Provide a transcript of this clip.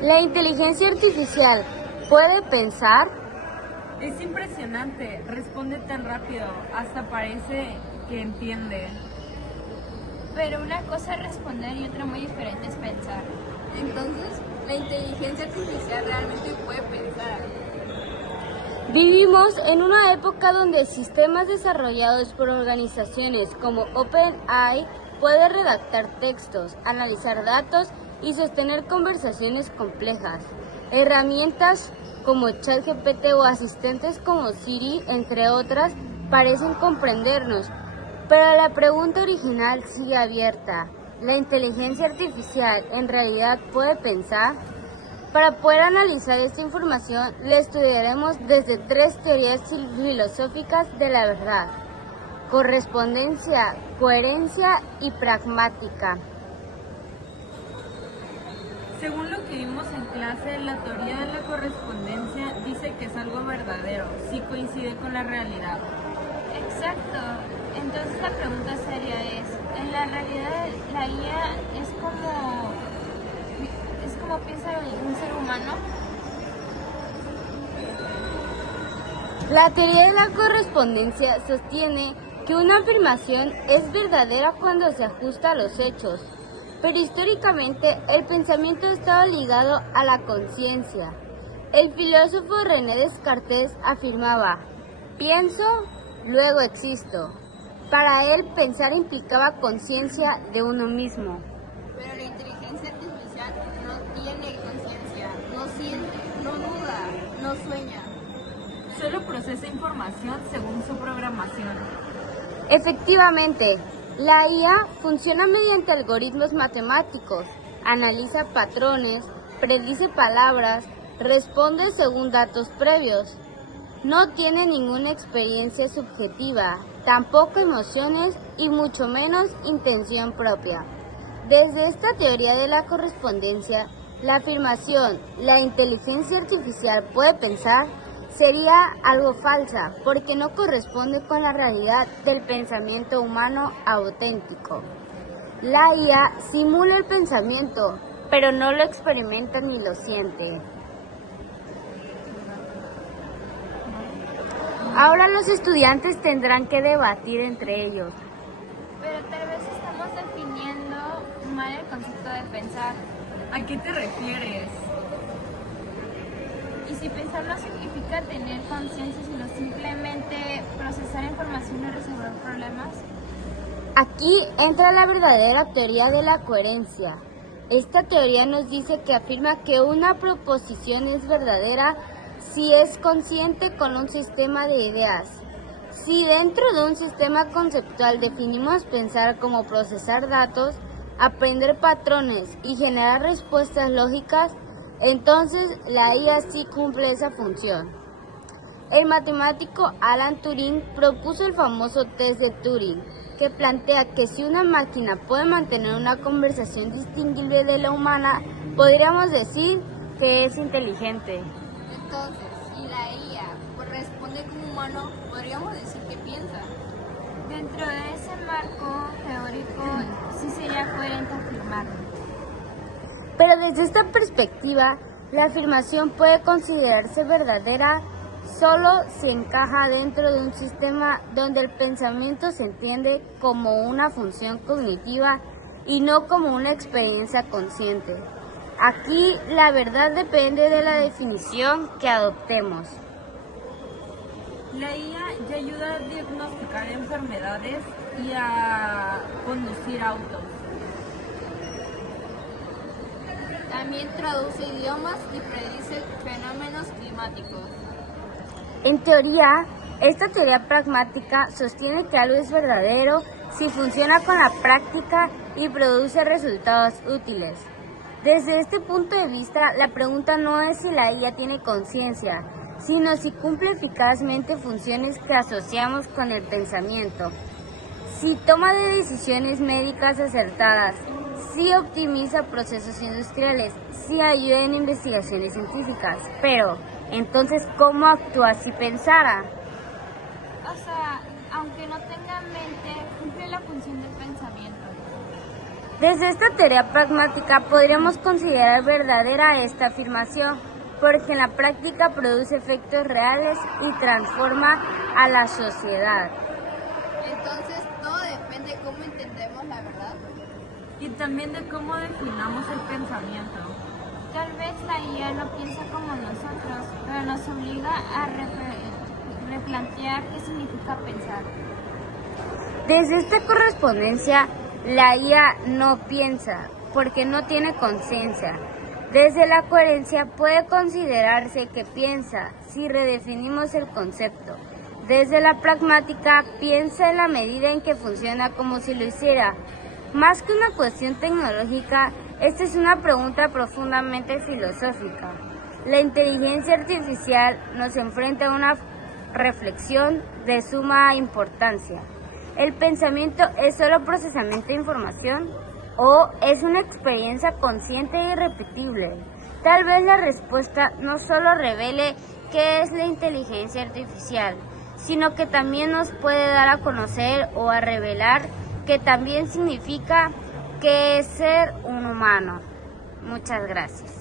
¿La inteligencia artificial puede pensar? Es impresionante, responde tan rápido, hasta parece que entiende. Pero una cosa es responder y otra muy diferente es pensar. Entonces, la inteligencia artificial realmente puede pensar. Vivimos en una época donde sistemas desarrollados por organizaciones como OpenAI pueden redactar textos, analizar datos y sostener conversaciones complejas. Herramientas como ChatGPT o asistentes como Siri, entre otras, parecen comprendernos, pero la pregunta original sigue abierta. ¿La inteligencia artificial en realidad puede pensar? Para poder analizar esta información, la estudiaremos desde 3 teorías filosóficas de la verdad: correspondencia, coherencia y pragmática. Según lo que vimos en clase, la teoría de la correspondencia dice que es algo verdadero, si coincide con la realidad. Exacto. Entonces la pregunta seria es, ¿en la realidad la IA es como piensa un ser humano? La teoría de la correspondencia sostiene que una afirmación es verdadera cuando se ajusta a los hechos, pero históricamente el pensamiento estaba ligado a la conciencia. El filósofo René Descartes afirmaba: pienso, luego existo. Para él, pensar implicaba conciencia de uno mismo. Pero la inteligencia artificial no tiene conciencia, no siente, no duda, no sueña. Solo procesa información según su programación. Efectivamente, la IA funciona mediante algoritmos matemáticos, analiza patrones, predice palabras, responde según datos previos. No tiene ninguna experiencia subjetiva, tampoco emociones y mucho menos intención propia. Desde esta teoría de la correspondencia, la afirmación «la inteligencia artificial puede pensar» sería algo falsa, porque no corresponde con la realidad del pensamiento humano auténtico. La IA simula el pensamiento, pero no lo experimenta ni lo siente. Ahora los estudiantes tendrán que debatir entre ellos. Pero tal vez estamos definiendo mal el concepto de pensar. ¿A qué te refieres? Y si pensar no significa tener conciencia, sino simplemente procesar información y resolver problemas. Aquí entra la verdadera teoría de la coherencia. Esta teoría nos dice que afirma que una proposición es verdadera si es consciente con un sistema de ideas. Si dentro de un sistema conceptual definimos pensar como procesar datos, aprender patrones y generar respuestas lógicas, entonces la IA sí cumple esa función. El matemático Alan Turing propuso el famoso test de Turing, que plantea que si una máquina puede mantener una conversación distinguible de la humana, podríamos decir que es inteligente. Entonces, si la IA responde como humano, podríamos decir que piensa. Dentro de ese marco teórico, sí sería coherente afirmarlo. Pero desde esta perspectiva, la afirmación puede considerarse verdadera solo si encaja dentro de un sistema donde el pensamiento se entiende como una función cognitiva y no como una experiencia consciente. Aquí la verdad depende de la definición que adoptemos. La IA ya ayuda a diagnosticar enfermedades y a conducir autos. También traduce idiomas y predice fenómenos climáticos. En teoría, esta teoría pragmática sostiene que algo es verdadero si funciona con la práctica y produce resultados útiles. Desde este punto de vista, la pregunta no es si la IA tiene conciencia, sino si cumple eficazmente funciones que asociamos con el pensamiento. Si toma de decisiones médicas acertadas, si optimiza procesos industriales, si ayuda en investigaciones científicas. Pero, entonces, ¿cómo actúa si pensara? O sea, aunque no tenga mente, cumple la función del pensamiento. Desde esta teoría pragmática podríamos considerar verdadera esta afirmación, porque en la práctica produce efectos reales y transforma a la sociedad. Entonces, todo depende de cómo entendemos la verdad. Y también de cómo definamos el pensamiento. Tal vez la IA no piensa como nosotros, pero nos obliga a replantear qué significa pensar. Desde esta correspondencia, la IA no piensa, porque no tiene conciencia. Desde la coherencia puede considerarse que piensa, si redefinimos el concepto. Desde la pragmática, piensa en la medida en que funciona como si lo hiciera. Más que una cuestión tecnológica, esta es una pregunta profundamente filosófica. La inteligencia artificial nos enfrenta a una reflexión de suma importancia. ¿El pensamiento es solo procesamiento de información o es una experiencia consciente e irrepetible? Tal vez la respuesta no solo revele qué es la inteligencia artificial, sino que también nos puede dar a conocer o a revelar que también significa qué es ser un humano. Muchas gracias.